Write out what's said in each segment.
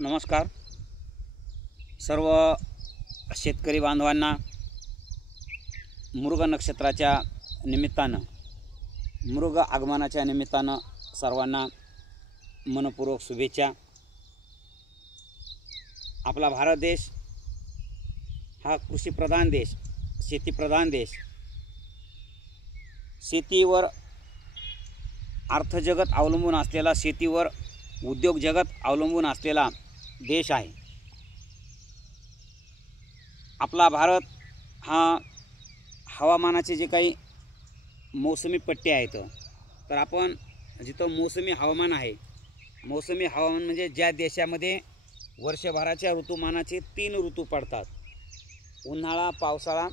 नमस्कार सर्व शेतकरी बांधवांना मृग नक्षत्राच्या निमित्तानं मृग आगमनाच्या निमित्तानं सर्वांना मनपूर्वक शुभेच्छा। आपला भारत देश हा कृषीप्रधान देश, शेतीप्रधान देश, शेतीवर अर्थजगत अवलंबून असलेला, शेतीवर उद्योग जगत अवलंबून असलेला देश आहे। आपला भारत हा हवामानाचे जे काही मौसमी पट्टे आहेत, तर आपण जिथं मौसमी हवामान आहे, मौसमी हवामान म्हणजे ज्या देशामध्ये वर्षभराच्या ऋतुमानाचे 3 ऋतू पडतात, उन्हाळा, पावसाळा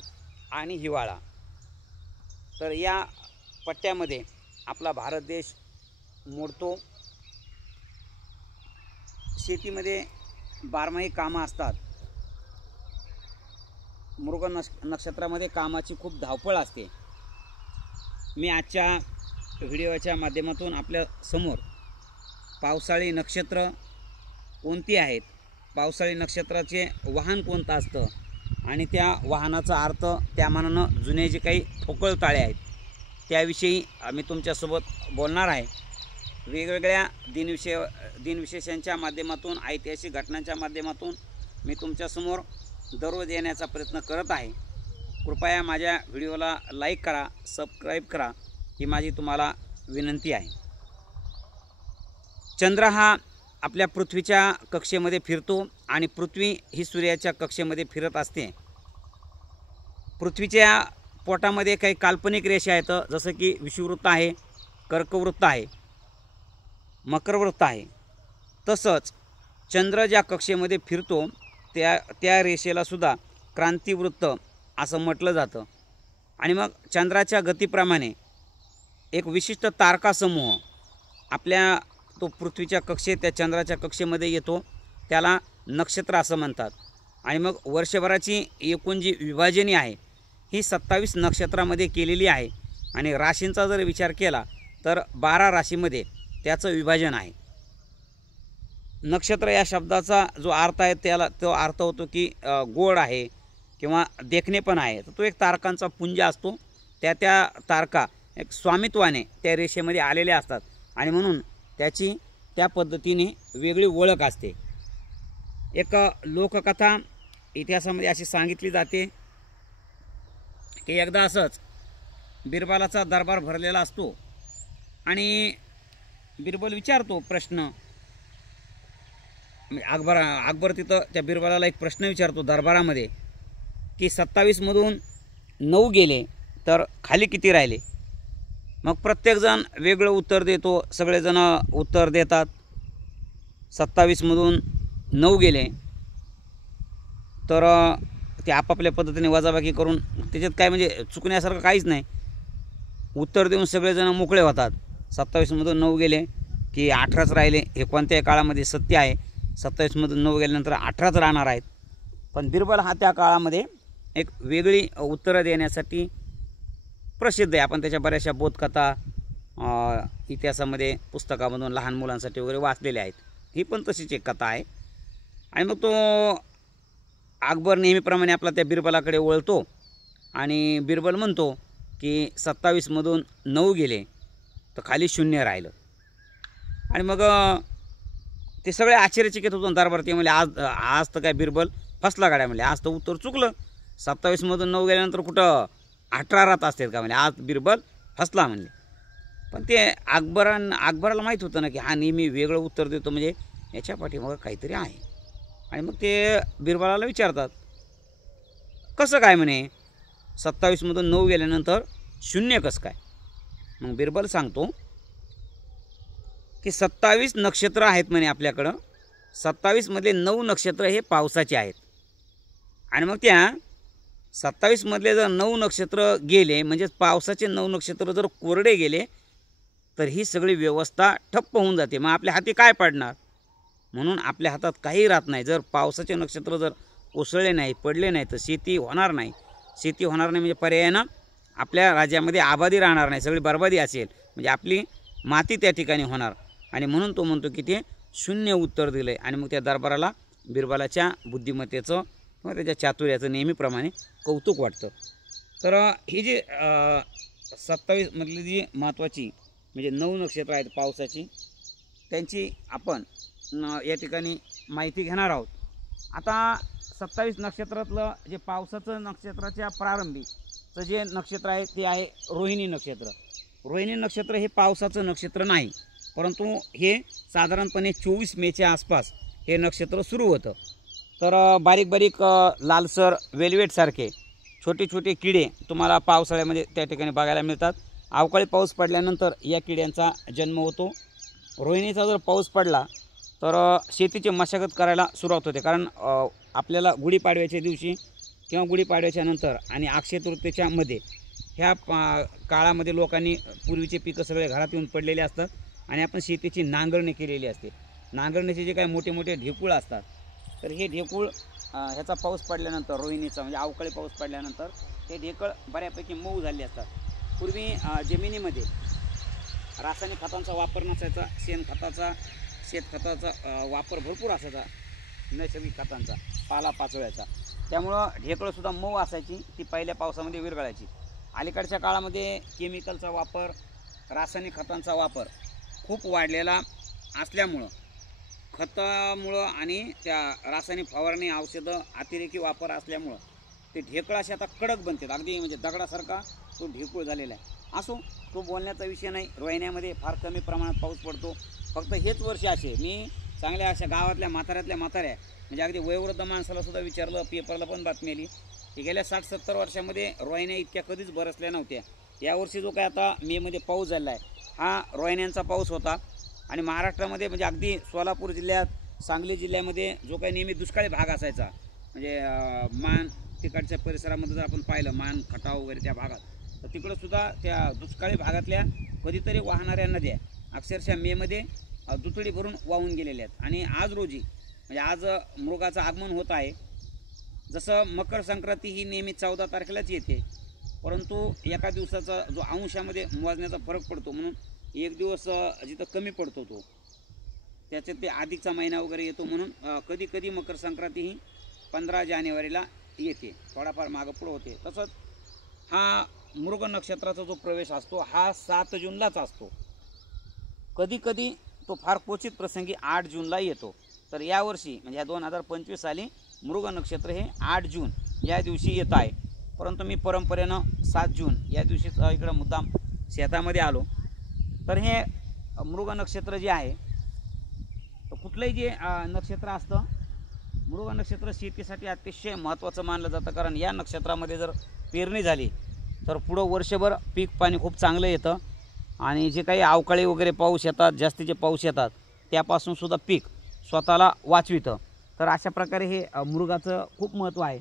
आणि हिवाळा, तर या पट्ट्यामध्ये आपला भारत देश मोडतो। शेतीमध्ये बारमाही कामं असतात। मृग नक्षत्रामध्ये कामाची खूप धावपळ असते। मी आजच्या व्हिडिओच्या माध्यमातून आपल्या समोर पावसाळी नक्षत्र कोणती आहेत, पावसाळी नक्षत्राचे वाहन कोणतं असतं आणि त्या वाहनाचा अर्थ, त्या मानानं जुने जे काही ठोकळ ताळे आहेत त्याविषयी मी तुमच्यासोबत बोलणार आहे। वेगवेगळ्या दिनविशेषांच्या माध्यमातून, ऐतिहासिक घटनांच्या माध्यमातून मी तुमच्यासमोर दररोज येण्याचा प्रयत्न करत आहे। कृपया माझ्या व्हिडिओला लाईक करा, सबस्क्राईब करा, ही माझी तुम्हाला विनंती आहे। चंद्र हा आपल्या पृथ्वीच्या कक्षेमध्ये फिरतो आणि पृथ्वी ही सूर्याच्या कक्षेमध्ये फिरत असते। पृथ्वीच्या पोटामध्ये काही काल्पनिक रेषा आहेत, जसं की विषुववृत्त आहे, कर्कवृत्त आहे, मकरवृत्त आहे। तसंच चंद्र ज्या कक्षेमध्ये फिरतो त्या रेषेला सुद्धा क्रांतिवृत्त असं म्हटलं जातं। आणि मग चंद्राच्या गतीप्रमाणे एक विशिष्ट तारकासमूह आपल्या तो पृथ्वीच्या कक्षेत, त्या चंद्राच्या कक्षेमध्ये येतो, त्याला नक्षत्र असं म्हणतात। आणि मग वर्षभराची एकूण जी विभाजनी आहे ही 27 नक्षत्रामध्ये केलेली आहे। आणि राशींचा जर विचार केला तर 12 राशीमध्ये त्याचं विभाजन आहे। नक्षत्र या शब्दाचा जो अर्थ आहे तो अर्थ होतो की गोड आहे किंवा देखणे पण आहे। तर तो एक तारकांचा पुंज असतो। त्या तारका एक स्वामित्वाने त्या रेषेमध्ये आलेल्या असतात आणि म्हणून त्याची त्या पद्धतीने वेगळी ओळख असते। एक लोककथा इतिहासामध्ये अशी सांगितली जाते की एकदा असंच बिरबलाचा दरबार भरलेला असतो आणि बिरबल विचारतो प्रश्न, अकबर तिथं त्या बिरबलाला एक प्रश्न विचारतो दरबारामध्ये की 27 मधून 9 गेले तर खाली किती राहिले। मग प्रत्येकजण वेगळं उत्तर देतो, सगळेजण उत्तर देतात 27 मधून 9 गेले, तर ते आपापल्या पद्धतीने वजाबाकी करून, त्याच्यात काय म्हणजे चुकण्यासारखं काहीच नाही, उत्तर देऊन सगळेजण मोकळे होतात। 27 मधून 9 गेले की 18च राहिले, हे कोणत्याही काळामध्ये सत्य आहे। 27 मधून 9 गेल्यानंतर 18च राहणार आहेत। पण बिरबल हा त्या काळामध्ये एक वेगळी उत्तरं देण्यासाठी प्रसिद्ध आहे। आपण त्याच्या बऱ्याचशा बोधकथा इतिहासामध्ये, पुस्तकामधून लहान मुलांसाठी वगैरे वाचलेल्या आहेत। ही पण तशीच एक कथा आहे। आणि मग तो अकबर नेहमीप्रमाणे आपला त्या बिरबलाकडे वळतो आणि बिरबल म्हणतो की 27 मधून 9 गेले तर खाली 0 राहिलं। आणि मग ते सगळे आश्चर्यचकित होतो दरबार। ते म्हणजे आज तर काय बिरबल फसला गाड्या, म्हणजे आज तर उत्तर चुकलं, 27 मधून 9 गेल्यानंतर कुठं 18 राहत असतात का, म्हणजे आज बिरबल फसला म्हणले। पण ते अकबराला माहीत होतं ना की हा नेहमी वेगळं उत्तर देतो, म्हणजे याच्या पाठीमागं काहीतरी आहे। आणि मग ते बिरबलाला विचारतात कसं काय, म्हणे 27 मधून 9 गेल्यानंतर 0 कसं काय। मग बिरबल सांगतो की 27 नक्षत्र आहेत म्हणे आपल्याकडं, 27 मधले 9 नक्षत्र हे पावसाचे आहेत। आणि मग त्या 27 मधले जर 9 नक्षत्र गेले, म्हणजे पावसाचे 9 नक्षत्र जर कोरडे गेले तर ही सगळी व्यवस्था ठप्प होऊन जाते। मग आपल्या हाती काय पडणार, म्हणून आपल्या हातात काही राहत नाही। जर पावसाचे नक्षत्र जर कोसळले नाही, पडले नाही, तर शेती होणार नाही। शेती होणार नाही म्हणजे पर्यायानं आपल्या राज्यामध्ये आबादी राहणार नाही, सगळी बरबादी असेल, म्हणजे आपली माती त्या ठिकाणी होणार। आणि म्हणून तो म्हणतो की ते शून्य उत्तर दिलं आहे. आणि मग त्या दरबाराला बिरबलाच्या बुद्धिमत्तेचं किंवा त्याच्या चातुर्याचं नेहमीप्रमाणे कौतुक वाटतं. तर ही जी 27 मधली जी महत्त्वाची म्हणजे 9 नक्षत्र आहेत पावसाची, त्यांची आपण या ठिकाणी माहिती घेणार आहोत. आता 27 नक्षत्रातलं जे पावसाचं नक्षत्राच्या प्रारंभीचं जे नक्षत्र आहे ते आहे रोहिणी नक्षत्र. रोहिणी नक्षत्र हे पावसाचं नक्षत्र नाही, परंतु हे साधारणपणे 24 मेच्या आसपास हे नक्षत्र सुरू होतं. तर बारीक बारीक लालसर वेलवेटसारखे छोटे छोटे किडे तुम्हाला पावसाळ्यामध्ये त्या ठिकाणी बघायला मिळतात. अवकाळी पाऊस पडल्यानंतर या किड्यांचा जन्म होतो. रोहिणीचा जर पाऊस पडला तर शेतीची मशागत करायला सुरुवात होते, कारण आपल्याला गुढीपाडव्याच्या दिवशी किंवा गुढीपाडव्याच्या नंतर आणि अक्षय तृतीयेच्या मध्ये ह्या काळामध्ये लोकांनी पूर्वीचे पिकं सगळे घरात येऊन पडलेले असतात आणि आपण शेतीची नांगरणी केलेली असते. नांगरणीचे जे काही मोठे मोठे ढेकूळ असतात, तर हे ढेकूळ ह्याचा पाऊस पडल्यानंतर, रोहिणीचा म्हणजे अवकाळी पाऊस पडल्यानंतर ते ढेकळ बऱ्यापैकी मऊ झाले असतात. पूर्वी जमिनीमध्ये रासायनिक खतांचा वापर नसायचा, शेतखताचा वापर भरपूर असायचा, नैसर्गिक खतांचा, पालापाचोळ्याचा. त्यामुळं ढेकळंसुद्धा मऊ असायची, ती पहिल्या पावसामध्ये विरघळायची. अलीकडच्या काळामध्ये केमिकलचा वापर, रासायनिक खतांचा वापर खूप वाढलेला असल्यामुळं, खतामुळं आणि त्या रासायनिक फवारणी औषधं अतिरेकी वापर असल्यामुळं ते ढेकळ असे आता कडक बनतात, अगदी म्हणजे दगडासारखा तो ढेकूळ झालेला आहे. असो, तो बोलण्याचा विषय नाही. रोहिण्यामध्ये फार कमी प्रमाणात पाऊस पडतो. फक्त हेच वर्ष असे, मी चांगल्या अशा गावातल्या म्हाताऱ्या म्हणजे अगदी वयोवृद्ध माणसाला सुद्धा विचारलं, पेपरला पण बातमी आली की गेल्या 60-70 वर्षामध्ये रोहिण्या इतक्या कधीच बरसल्या नव्हत्या. यावर्षी जो काय आता मेमध्ये पाऊस झाला आहे, हा रोहिण्यांचा पाऊस होता. आणि महाराष्ट्रामध्ये म्हणजे अगदी सोलापूर जिल्ह्यात, सांगली जिल्ह्यामध्ये जो काही नेहमी दुष्काळी भाग असायचा, म्हणजे मान तिकडच्या परिसरामध्ये जर आपण पाहिलं, मान खटाव वगैरे त्या भागात, तर तिकडंसुद्धा त्या दुष्काळी भागातल्या कधीतरी वाहणाऱ्या नद्या अक्षरशः मेमध्ये दुथडी भरून वाहून गेलेल्या आहेत. आणि आज रोजी म्हणजे आज मृगाचं आगमन होत आहे. जसं मकर संक्रांती ही नेहमी 14 तारखेलाच येते, परंतु एका दिवसाचा जो अंशामध्ये मोजण्याचा फरक पडतो, म्हणून एक दिवस जिथं कमी पडतो तो त्याच्यात ते अधिकचा महिना वगैरे येतो, म्हणून कधी कधी मकर संक्रांती ही 15 जानेवारीला येते, थोडाफार मागं पुढं होते. तसंच हा मृग नक्षत्राचा जो प्रवेश असतो हा 7 जूनलाच असतो. कधी कधी तो फार क्वचित प्रसंगी 8 जूनला येतो. तर यावर्षी म्हणजे 2025 साली मृग नक्षत्र हे 8 जून या दिवशी येत आहे. परंतु मी परंपरेनं 7 जून या दिवशी इकडं मुद्दाम शेतामध्ये आलो. तर हे मृग नक्षत्र जे आहे, तर कुठलंही जे नक्षत्र असतं, मृग नक्षत्र शेतीसाठी अतिशय महत्त्वाचं मानलं जातं. कारण या नक्षत्रामध्ये जर पेरणी झाली तर पुढं वर्षभर पीक पाणी खूप चांगलं येतं. आणि जे काही अवकाळी वगैरे पाऊस येतात, जास्तीचे पाऊस येतात, त्यापासूनसुद्धा पीक स्वतःला वाचवितं. तर अशा प्रकारे हे मृगाचं खूप महत्त्व आहे.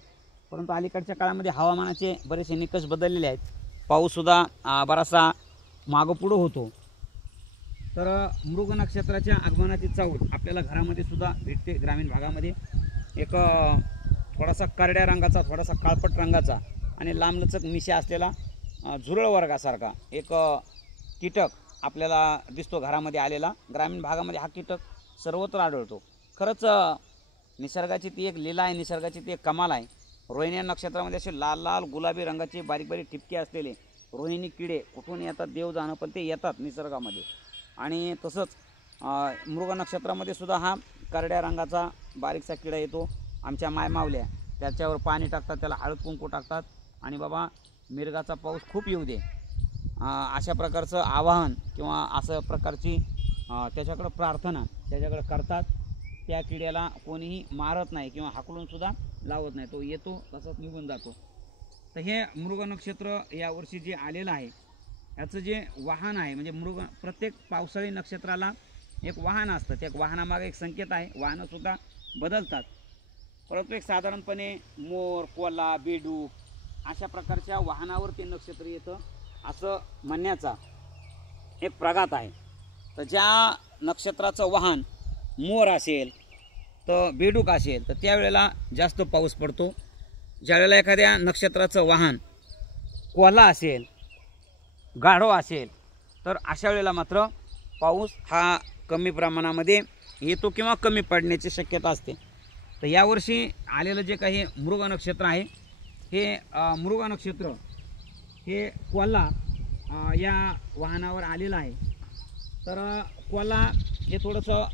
परंतु अलीकडच्या काळामध्ये हवामानाचे बरेचसे निकष बदललेले आहेत. पाऊससुद्धा बराचसा मागं पुढं होतो. तर मृग नक्षत्राच्या आगमनाची चाहूल आपल्याला घरामध्ये सुद्धा भेटते. ग्रामीण भागामध्ये एक थोडासा करड्या रंगाचा, थोडासा काळपट रंगाचा आणि लांबलचक मिशा असलेला झुरळ वर्गासारखा एक कीटक आपल्याला दिसतो घरामध्ये आलेला. ग्रामीण भागामध्ये हा कीटक सर्वत्र आढळतो. खरंच निसर्गाची ती एक लीला आहे, निसर्गाची ती एक कमाल आहे. रोहिणी नक्षत्रामध्ये असे लाल लाल गुलाबी रंगाचे बारीक बारीक ठिपके असलेले रोहिणी किडे कुठून येतात देव जाणं, पण ते येतात निसर्गामध्ये. आणि तसंच मृग नक्षत्रामध्ये सुद्धा हा करड्या रंगाचा बारीकसा किडा येतो. आमच्या मायमावल्या त्याच्यावर पाणी टाकतात, त्याला हळद कुंकू टाकतात आणि बाबा मिरगाचा पाऊस खूप येऊ दे, अशा प्रकारचं आवाहन किंवा असं प्रकारची त्याच्याकडं प्रार्थना त्याच्याकडं करतात. त्या किड्याला कोणीही मारत नाही किंवा हाकलूनसुद्धा लावत नाही, तो येतो तसंच निघून जातो. तर हे मृग नक्षत्र यावर्षी जे आलेलं आहे, याचं जे वाहन आहे, म्हणजे मृग प्रत्येक पावसाळी नक्षत्राला एक वाहन असतं. त्या वाहनामागे एक संकेत आहे. वाहनंसुद्धा बदलतात, परंतु एक साधारणपणे मोर, कोल्हा, बेडूक अशा प्रकारच्या वाहनावर ते नक्षत्र येतं असं म्हणण्याचा एक प्रघात आहे. तर ज्या नक्षत्राचं वाहन मोर असेल तर बेडूक असेल तर त्यावेळेला जास्त पाऊस पडतो. ज्यावेळेला एखाद्या नक्षत्राचं वाहन कोल्हा असेल, गाढव असेल, तर अशा वेळेला मात्र पाऊस हा कमी प्रमाणामध्ये येतो किंवा कमी पडण्याची शक्यता असते. तर यावर्षी आलेलं जे काही मृग नक्षत्र आहे हे मृग नक्षत्र हे कोल्हा या वाहनावर आलेलं आहे. तर कोल्हा हे थोडंसं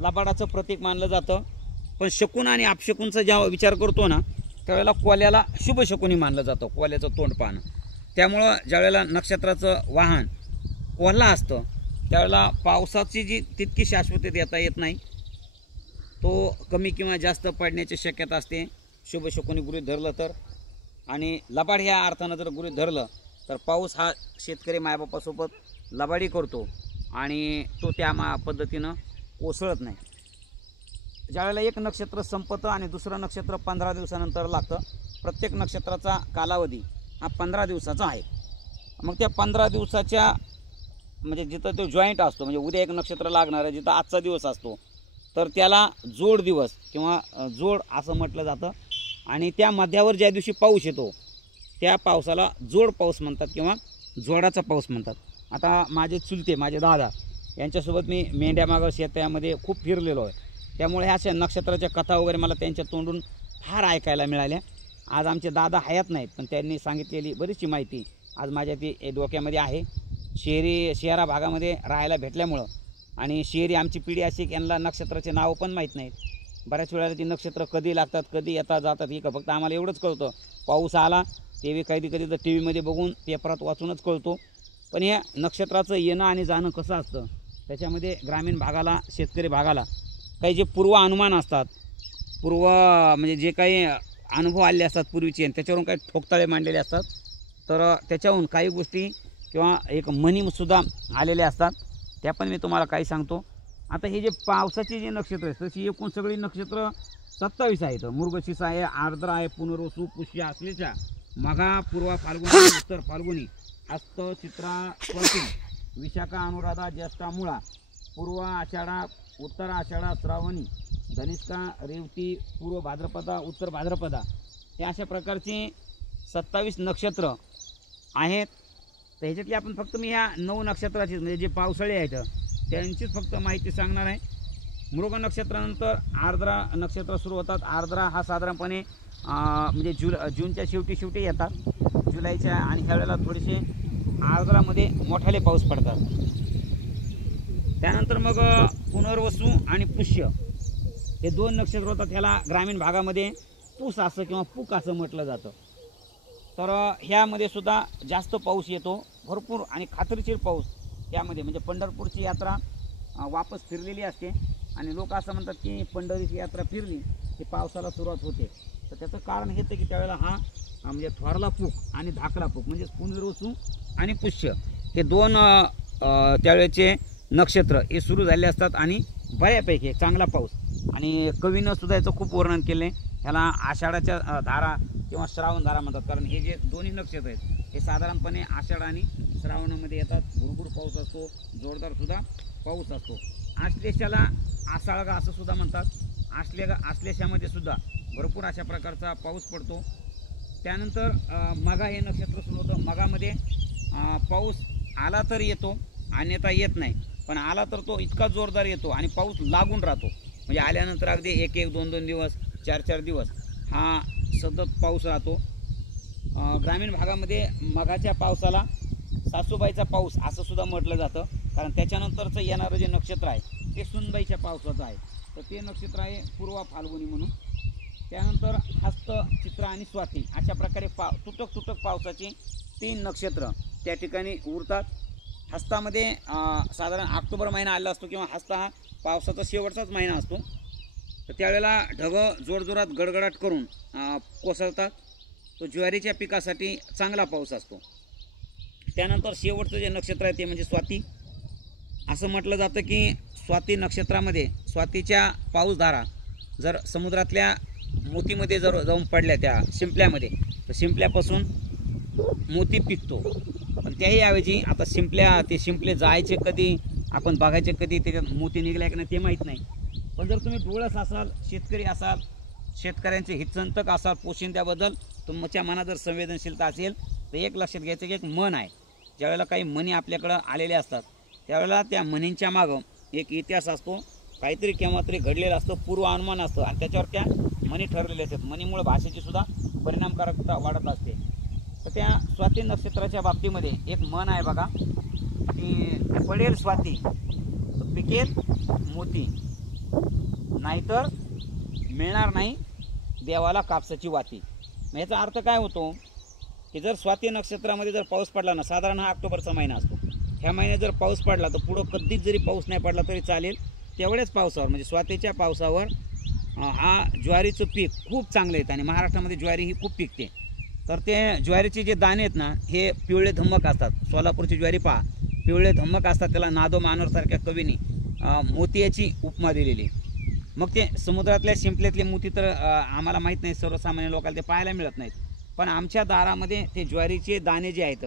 लबाडाचं प्रतीक मानलं जातं, पण शकुन आणि अपशकुनचा जेव्हा विचार करतो ना त्यावेळेला कोल्याला शुभ शकुनी मानलं जातं, कोल्याचं तोंड पाहणं. त्यामुळं ज्यावेळेला नक्षत्राचं वाहन कोल्हा असतं त्यावेळेला पावसाची जी तितकी शाश्वती देता येत नाही, तो कमी किंवा जास्त पडण्याची शक्यता असते शुभ शकुनी गृहीत धरलं तर. आणि लबाड ह्या अर्थानं जर गृहीत धरलं तर पाऊस हा शेतकरी मायबापासोबत लबाडी करतो आणि तो त्या पद्धतीनं कोसळत नाही. ज्यावेळेला एक नक्षत्र संपतं आणि दुसरं नक्षत्र 15 दिवसानंतर लागतं, प्रत्येक नक्षत्राचा कालावधी हा 15 दिवसाचा आहे. मग त्या 15 दिवसाच्या म्हणजे जिथं तो जॉईंट असतो, म्हणजे उद्या एक नक्षत्र लागणार आहे जिथं आजचा दिवस असतो तर त्याला जोड दिवस किंवा जोड असं म्हटलं जातं. आणि त्या मध्यावर ज्या दिवशी पाऊस येतो त्या पावसाला जोड पाऊस म्हणतात किंवा जोडाचा पाऊस म्हणतात. आता माझे चुलते माझे दादा यांच्यासोबत मी मेंढ्यामागं शेतामध्ये खूप फिरलेलो आहे, त्यामुळे ह्या अशा नक्षत्राच्या कथा वगैरे मला त्यांच्या तोंडून फार ऐकायला मिळाल्या. आज आमचे दादा हयात नाहीत, पण त्यांनी सांगितलेली बरीचशी माहिती आज माझ्या ती डोक्यामध्ये आहे. शहरा भागामध्ये राहायला भेटल्यामुळं आणि शहरी आमची पिढी अशी की यांना नक्षत्राचे नाव पण माहीत नाहीत. बऱ्याच वेळेला ती नक्षत्र कधी लागतात कधी येतात जातात ही फक्त आम्हाला एवढंच कळतं, पाऊस आला ते कधी कधी तर टी व्हीमध्ये बघून पेपरात वाचूनच कळतो. पण या नक्षत्राचं येणं आणि जाणं कसं असतं त्याच्यामध्ये ग्रामीण भागाला शेतकरी भागाला काही जे पूर्व अनुमान असतात, म्हणजे जे काही अनुभव आले असतात पूर्वीचे आणि त्याच्यावरून काही ठोकताळे मांडलेले असतात, तर त्याच्याहून काही गोष्टी किंवा एक म्हणीसुद्धा आलेले असतात, त्या पण मी तुम्हाला काही सांगतो. आता हे जे पावसाची जे नक्षत्र आहेत तशी एकूण सगळी नक्षत्र 27 आहेत. मृगशीर्ष आहे, आर्द्र आहे, पुनर्वसू, पुष्य, आश्लेषा, मघा, पूर्वा फाल्गुनी, उत्तर फाल्गुनी, हस्त, चित्रा, स्वाती, विशाखा, अनुराधा, ज्येष्ठा, मूळा, पूर्व आषाढा, उत्तर आषाढा, श्रावणी, धनिष्का, रेवती, पूर्व भाद्रपदा, उत्तर भाद्रपदा, हे अशा प्रकारची 27 नक्षत्र आहेत. तर ह्याच्यातली आपण फक्त मी ह्या 9 नक्षत्राची म्हणजे जे पावसाळे आहेत त्यांचीच फक्त माहिती सांगणार आहे. मृग नक्षत्रानंतर आर्द्रा नक्षत्र सुरू होतात. आर्द्रा हा साधारणपणे म्हणजे जूनच्या शेवटी येतात, जुलैच्या, आणि ह्यावेळेला थोडेसे आर्द्रामध्ये मोठाले पाऊस पडतात. त्यानंतर मग पुनर्वसू आणि पुष्य हे 2 नक्षत्र होतात. ह्याला ग्रामीण भागामध्ये पूस असं किंवा पूक असं म्हटलं जातं. तर ह्यामध्ये सुद्धा जास्त पाऊस येतो, भरपूर आणि खात्रीशीर पाऊस यामध्ये. म्हणजे पंढरपूरची यात्रा वापस फिरलेली असते आणि लोक असं म्हणतात की पंढरीची यात्रा फिरली की पावसाला सुरुवात होते. तर त्याचं कारण हेच आहे की त्यावेळेला हा म्हणजे थोरला पूक आणि धाकला पूक म्हणजे पुनर्वसू आणि पुष्य हे 2 त्यावेळेचे नक्षत्र हे सुरू झाले असतात आणि बऱ्यापैकी चांगला पाऊस. आणि कवीनं सुद्धा याचं खूप वर्णन केलं आहे. ह्याला आषाढाच्या धारा किंवा श्रावण धारा म्हणतात, कारण हे जे दोन्ही नक्षत्र आहेत हे साधारणपणे आषाढ आणि श्रावणामध्ये येतात. भरपूर पाऊस असतो, जोरदार सुद्धा पाऊस असतो. आश्लेषाला आषाढा असं सुद्धा म्हणतात. आश्लेषामध्ये सुद्धा भरपूर अशा प्रकारचा पाऊस पडतो. त्यानंतर मघा हे नक्षत्र सुरू होतं. मघामध्ये पाऊस आला तर येतो अन्यथा येत नाही, पण आला तर तो इतका जोरदार येतो आणि पाऊस लागून राहतो. म्हणजे आल्यानंतर अगदी 1-1, 2-2 दिवस, 4-4 दिवस हा सतत पाऊस राहतो. ग्रामीण भागामध्ये मघाच्या पावसाला सासूबाईचा पाऊस असं सुद्धा म्हटलं जातं, कारण त्याच्यानंतरचं येणारं जे नक्षत्र आहे ते सुनबाईच्या पावसाचं आहे. तर ते नक्षत्र आहे पूर्वा फाल्गुनी म्हणून. त्यानंतर हस्त, चित्रा आणि स्वाती अशा प्रकारे तुटक पावसाची 3 नक्षत्र त्या ठिकाणी उरतात. हस्तामध्ये साधारण ऑक्टोबर महिना आलेला असतो किंवा हस्ता हा पावसाचा शेवटचाच महिना असतो. तर त्यावेळेला ढगं जोरजोरात गडगडाट करून कोसळतात. तो ज्वारीच्या पिकासाठी चांगला पाऊस असतो. त्यानंतर शेवटचं जे नक्षत्र आहे ते म्हणजे स्वाती. असं म्हटलं जातं की स्वाती नक्षत्रामध्ये स्वातीच्या पाऊसधारा जर समुद्रातल्या मोतीमध्ये जर जाऊन पडल्या त्या शिंपल्यामध्ये तर शिंपल्यापासून मोती पिकतो. पण त्याही ऐवजी आता शिंपले जायचे कधी, आपण बघायचे कधी, त्याच्यात मोती निघाले की नाही ते माहीत नाही. पण जर तुम्ही डोळस असाल, शेतकरी असाल, शेतकऱ्यांचे हितचिंतक असाल, पोशिंद्याबद्दल तुमच्या मनात जर संवेदनशीलता असेल तर एक लक्षात घ्यायचं की एक मन आहे. ज्यावेळेला काही मणी आपल्याकडं आलेले असतात त्यावेळेला त्या मनींच्या मागं एक इतिहास असतो. काहीतरी केव्हा तरी घडलेलं असतं, पूर्वानुमान असतं आणि त्याच्यावर त्या मनी ठरलेले असतात. मनीमुळे भाषेची सुद्धा परिणामकारकता वाढत असते. तर त्या स्वाती नक्षत्राच्या बाबतीमध्ये एक म्हण आहे बघा, की पडेल स्वाती पिकेल मोती, नाहीतर मिळणार नाही देवाला कापसाची वाती. मग याचा अर्थ काय होतो, की जर स्वाती नक्षत्रामध्ये जर पाऊस पडला ना, साधारण हा ऑक्टोबरचा महिना असतो, ह्या महिन्यात जर पाऊस पडला तर पुढं कधीच जरी पाऊस नाही पडला तरी चालेल, तेवढ्याच पावसावर म्हणजे स्वातीच्या पावसावर हा ज्वारीचं पीक खूप चांगलं येतं. आणि महाराष्ट्रामध्ये ज्वारी ही खूप पिकते. तर ते ज्वारीचे जे दाणे आहेत ना, हे पिवळे धम्मक असतात. सोलापूरची ज्वारी पहा, पिवळे धम्मक असतात. त्याला नादो मानोरसारख्या कवीने मोतियाची उपमा दिलेली. मग ते समुद्रातल्या शिंपल्यातले मोती तर आम्हाला माहीत नाही, सर्वसामान्य लोकांना ते पाहायला मिळत नाहीत. पण आमच्या दारामध्ये ते ज्वारीचे दाणे जे आहेत,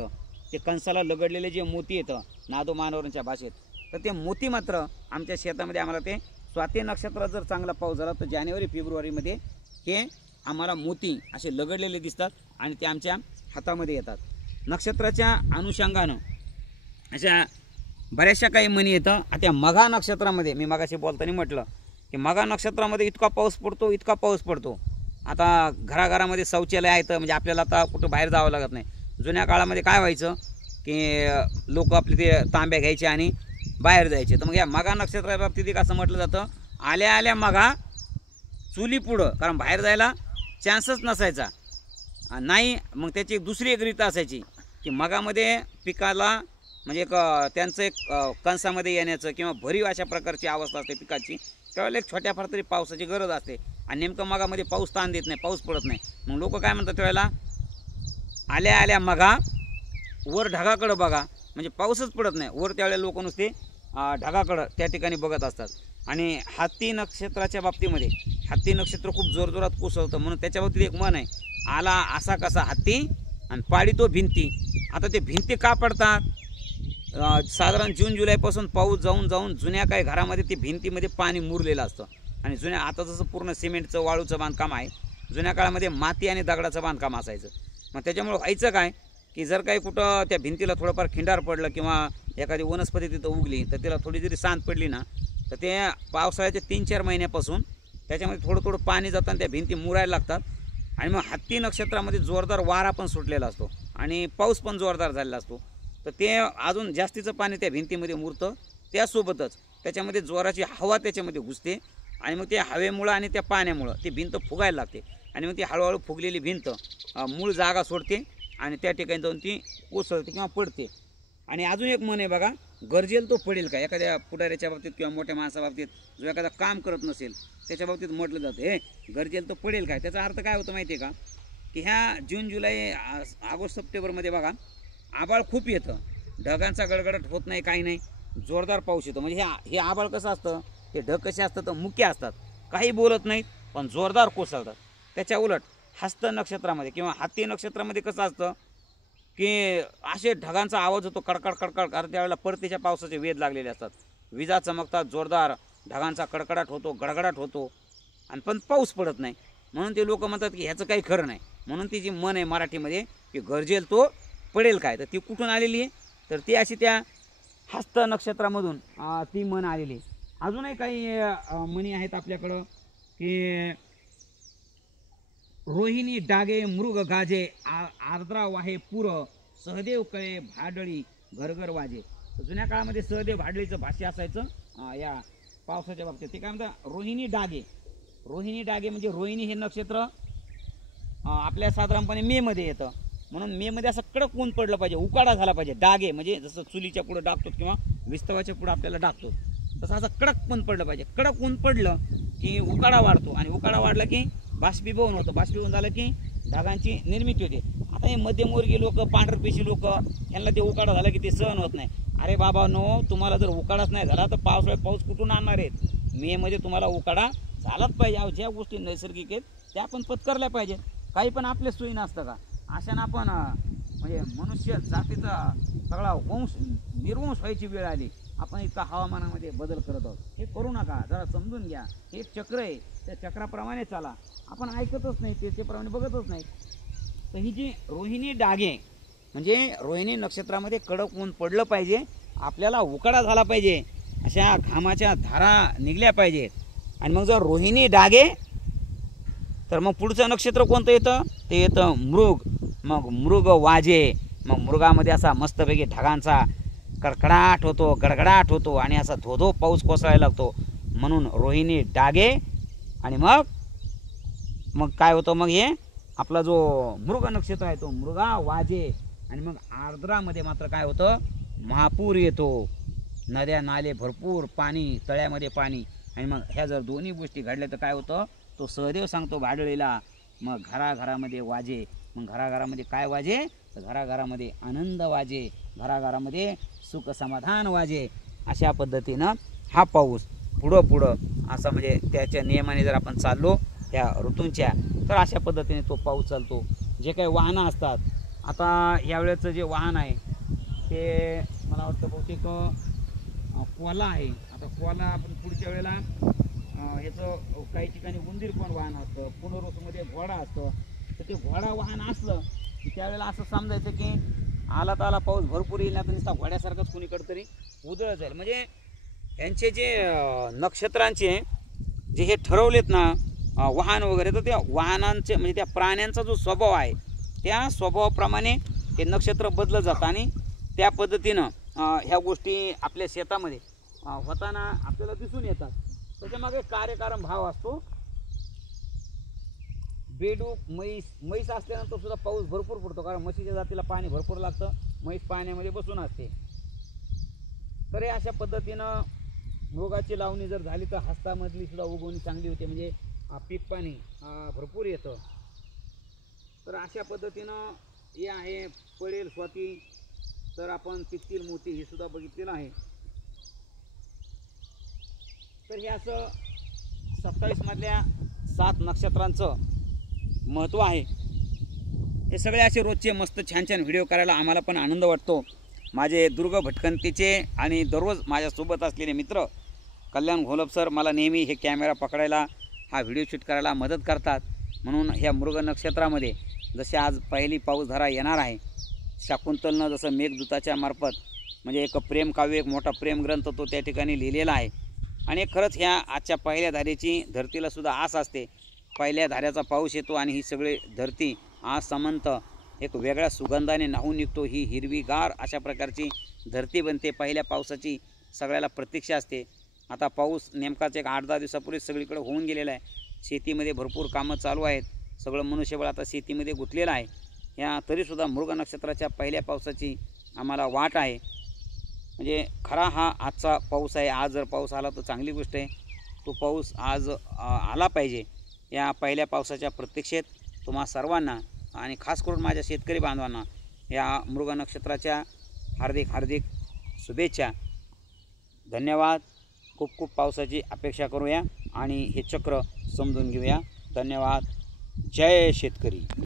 ते कणसाला लगडलेले जे मोती येतं नादो मानोरच्या भाषेत, तर ते मोती मात्र आमच्या शेतामध्ये आम्हाला ते स्वाती नक्षत्रात जर चांगला पाऊस झाला तर जानेवारी फेब्रुवारीमध्ये हे आम्हाला मोती असे लगडलेले दिसतात आणि ते आमच्या हातामध्ये येतात. नक्षत्राच्या अनुषंगानं अशा बऱ्याचशा काही म्हणी येतं. आता मघा नक्षत्रामध्ये मी मगाशी बोलताना म्हटलं की मघा नक्षत्रामध्ये इतका पाऊस पडतो. आता घराघरामध्ये शौचालय आहेत, म्हणजे आपल्याला आता कुठं बाहेर जावं लागत नाही. जुन्या काळामध्ये काय व्हायचं की लोक आपले ते तांब्या घ्यायचे आणि बाहेर जायचे. तर मग या मघा नक्षत्राबाबतीत एक असं म्हटलं जातं, आल्या आल्या मघा चुली पुढं, कारण बाहेर जायला चान्सच नसायचा नाही. मग त्याची एक दुसरी एक रीत असायची की मगामध्ये पिकाला म्हणजे त्यांचं एक कणसामध्ये येण्याचं किंवा भरीव अशा प्रकारची अवस्था असते पिकाची, त्यावेळेला एक छोट्या फार तरी पावसाची गरज असते. आणि नेमकं मगामध्ये पाऊस ताण देत नाही, पाऊस पडत नाही. मग लोक काय म्हणतात त्यावेळेला, आल्या आल्या मघा वर ढगाकडं बघा, म्हणजे पाऊसच पडत नाही. वर त्यावेळेला लोक नुसते ढगाकडं त्या ठिकाणी बघत असतात. आणि हत्ती नक्षत्राच्या बाबतीमध्ये हत्ती नक्षत्र खूप जोरजोरात कोसळतं, म्हणून त्याच्या बाबतीत एक म्हण आहे, आला असा कसा हत्ती आणि पाडितो भिंती. आता ते भिंती का पडतात, साधारण जून जुलैपासून पाऊस जाऊन जुन्या काही घरामध्ये ते भिंतीमध्ये पाणी मुरलेलं असतं. आणि जुन्या आता जसं पूर्ण सिमेंटचं वाळूचं बांधकाम आहे, जुन्या काळामध्ये माती आणि दगडाचं बांधकाम असायचं. मग त्याच्यामुळं व्हायचं काय की जर काही कुठं त्या भिंतीला थोडंफार खिंडार पडलं किंवा एखादी वनस्पती तिथं उगली तर तिला थोडी जरी सांत पडली ना, तर ते पावसाळ्याच्या 3-4 महिन्यापासून त्याच्यामध्ये थोडं थोडं पाणी जाताना त्या भिंती मुरायला लागतात. आणि मग हत्ती नक्षत्रामध्ये जोरदार वारा पण सुटलेला असतो आणि पाऊस पण जोरदार झालेला असतो. तर ते अजून जास्तीचं पाणी त्या भिंतीमध्ये मुरतं. त्यासोबतच त्याच्यामध्ये जोराची हवा त्याच्यामध्ये घुसते आणि मग त्या हवेमुळं आणि त्या पाण्यामुळं ती भिंत फुगायला लागते. आणि मग ती हळूहळू फुगलेली भिंत मूळ जागा सोडते आणि त्या ठिकाणी जाऊन ती कोसळते किंवा पडते. आणि अजून एक म्हण आहे बघा, गरजेल तो पडेल का. एखाद्या पुढाऱ्याच्या बाबतीत किंवा मोठ्या माणसाबाबतीत जो एखादा काम करत नसेल त्याच्या बाबतीत म्हटलं जातं, हे गरजेल तो पडेल काय. त्याचा अर्थ काय होतो माहिती आहे का, की ह्या जून जुलै ऑगस्ट सप्टेंबरमध्ये बघा आभाळ खूप येतं, ढगांचा गडगडाट होत नाही, काही नाही, जोरदार पाऊस येतो. म्हणजे हे आभाळ कसं असतं, हे ढग कसे असतात तर मुके असतात, काही बोलत नाहीत पण जोरदार कोसळतात. त्याच्या उलट हस्त नक्षत्रामध्ये किंवा हत्ती नक्षत्रामध्ये कसं असतं की असे ढगांचा आवाज होतो, कडकड कडकड. कारण त्यावेळेला परतीच्या पावसाचे वेध लागलेले असतात, विजा चमकतात, जोरदार ढगांचा कडकडाट होतो, गडगडाट होतो आणि पण पाऊस पडत नाही. म्हणून ते लोक म्हणतात की ह्याचं काही खरं नाही. म्हणून ती जी म्हण आहे मराठीमध्ये की गरजेल तो पडेल काय, तर ती कुठून आलेली आहे, तर ती अशी त्या हस्त नक्षत्रामधून ती म्हण आलेली आहे. अजूनही काही म्हणी आहेत आपल्याकडं की रोहिणी डागे मृग गाजे, आर्द्रा वाहे पुर, सहदेव कळे भाडळी घरघर वाजे. जुन्या काळामध्ये सहदेव भाडळीचं भाष्य असायचं या पावसाच्या बाबतीत. ते काय म्हणतात, रोहिणी डागे म्हणजे रोहिणी हे नक्षत्र आपल्या साधारणपणे मेमध्ये येतं, म्हणून मेमध्ये असं कडक ऊन पडलं पाहिजे, उकाडा झाला पाहिजे. डागे म्हणजे जसं चुलीच्या पुढं डागतो किंवा विस्तवाच्या पुढं आपल्याला डागतो, तसं असं कडक ऊन पडलं पाहिजे. कडक ऊन पडलं की उकाडा वाढतो आणि उकाडा वाढला की बाष्पीभवन होतं, बाष्पीभवन झालं की ढगांची निर्मिती होते. आता हे मध्यमवर्गीय लोक, पांढरपेशी लोक, यांना ते उकाडा झाला की ते सहन होत नाही. अरे बाबा नो, तुम्हाला जर उकाडाच नाही झाला तर पावसाळ्यात पाऊस कुठून आणणार आहेत. मेमध्ये तुम्हाला उकाडा झालाच पाहिजे. ज्या गोष्टी नैसर्गिक आहेत त्या आपण पत्करल्या पाहिजेत. काही पण आपल्या सोयी नसतं का, अशानं आपण म्हणजे मनुष्य जातीचा सगळा निर्वंश व्हायची वेळ आली. आपण इतका हवामानामध्ये बदल करत आहोत, हे करू नका, जरा समजून घ्या. हे चक्र आहे, त्या चक्राप्रमाणे चाला. आपण ऐकतच नाही, त्याप्रमाणे बघतच नाही. तर ही जी रोहिणी डागे म्हणजे रोहिणी नक्षत्रामध्ये कडक ऊन पडलं पाहिजे, आपल्याला उकाडा झाला पाहिजे अशा घामाच्या धारा निघल्या पाहिजेत. आणि मग जर रोहिणी डागे तर मग पुढचं नक्षत्र कोणतं येतं? ते येतं मृग. मग मृग वाजे. मग मृगामध्ये असा मस्तपैकी ढगांचा कडकडाट होतो, गडगडाट होतो आणि असा धोधो पाऊस कोसळायला लागतो. म्हणून रोहिणी डागे. आणि मग काय होतं? मग हे आपला जो मृग नक्षत्र आहे तो मृगा वाजे. आणि मग आर्द्रामध्ये मात्र काय होतं? महापूर येतो. नद्या नाले भरपूर पाणी, तळ्यामध्ये पाणी. आणि मग ह्या जर दोन्ही गोष्टी घडल्या तर काय होतं? तो सहदेव सांगतो भाडळीला, मग घराघरामध्ये वाजे. मग घराघरामध्ये काय वाजे? तर घराघरामध्ये आनंद वाजे, घराघरामध्ये सुख समाधान वाजे. अशा पद्धतीनं हा पाऊस पुढं असं म्हणजे त्याच्या नियमाने जर आपण चाललो त्या ऋतूंच्या, तर अशा पद्धतीने तो पाऊस चालतो. जे काही वाहनं असतात, आता यावेळेचं जे वाहन आहे ते मला वाटतं बहुतेक कोला आहे. आता कोला आपण पुढच्या वेळेला ह्याचं काही ठिकाणी उंदीर पण वाहन असतं, पुनर्वसूमध्ये घोडा असतं. तर ते घोडा वाहन असलं की त्यावेळेला असं समजायचं की आला तर आला पाऊस भरपूर येईल, नाही तर नुसता घोड्यासारखंच कुणीकडे तरी उधळत जाईल. म्हणजे यांचे जे नक्षत्रांचे जे हे ठरवलेत ना वाहन वगैरे, तर त्या वाहनांचे म्हणजे त्या प्राण्यांचा जो स्वभाव आहे त्या स्वभावाप्रमाणे हे नक्षत्र बदलत जातं. आणि त्या पद्धतीनं ह्या गोष्टी आपल्या शेतामध्ये होताना आपल्याला दिसून येतात. त्याच्यामागे कार्यकारण भाव असतो. बेडूक म्हैस असल्यानंतर सुद्धा पाऊस भरपूर पडतो, कारण म्हशीच्या जातीला पाणी भरपूर लागतं. म्हैस पाण्यामध्ये बसून असते. तर हे अशा पद्धतीनं मृगाची लावणी जर झाली तर हस्तामधली सुद्धा उगवणी चांगली होते, म्हणजे पीक पाणी भरपूर येतं. तर अशा पद्धतीनं हे आहे. पडेल स्वाती तर आपण पिकतील मोती, हे सुद्धा बघितलेलं आहे. तर हे असं 27 मधल्या 7 नक्षत्रांचं महत्त्व आहे. हे सगळे असे रोजचे मस्त छान छान व्हिडिओ करायला आम्हाला पण आनंद वाटतो. माझे दुर्ग भटकंतीचे आणि दररोज माझ्यासोबत असलेले मित्र कल्याण घोलप सर मला नेहमी हे कॅमेरा पकडायला, हा व्हिडिओ शूट करायला मदत करतात. म्हणून ह्या मृग नक्षत्रामध्ये जसे आज पहिली पाऊसधारा येणार आहे, शाकुंतलनं जसं मेघदूताच्या मार्फत म्हणजे एक प्रेमकाव्य, एक मोठा प्रेमग्रंथ तो त्या ठिकाणी लिहिलेला आहे. आणि खरंच ह्या आजच्या पहिल्या धारेची धरतीला सुद्धा आस असते. पहिल्या धाऱ्याचा पाऊस येतो आणि ही सगळी धरती आज समंत एक वेगळ्या सुगंधाने न्हावून निघतो. ही हिरवीगार अशा प्रकारची धरती बनते. पहिल्या पावसाची सगळ्याला प्रतीक्षा असते. आता पाऊस नेमकाच एक 8-10 दिवसापूर्वीच सगळीकडे होऊन गेलेला आहे. शेतीमध्ये भरपूर कामं चालू आहेत. सगळं मनुष्यबळ आता शेतीमध्ये गुंतलेलं आहे. या तरीसुद्धा मृग नक्षत्राच्या पहिल्या पावसाची आम्हाला वाट आहे. म्हणजे खरा हा आजचा पाऊस आहे. आज जर पाऊस आला तर चांगली गोष्ट आहे. तो पाऊस आज आला पाहिजे. या पहिल्या पावसाच्या प्रतीक्षेत तुम्हा सर्वांना आणि खास करून माझ्या शेतकरी बांधवांना या मृग नक्षत्राच्या हार्दिक हार्दिक शुभेच्छा. धन्यवाद. खूप खूप पावसाची अपेक्षा करूया आणि हे चक्र समजून घेऊया. धन्यवाद. जय शेतकरी.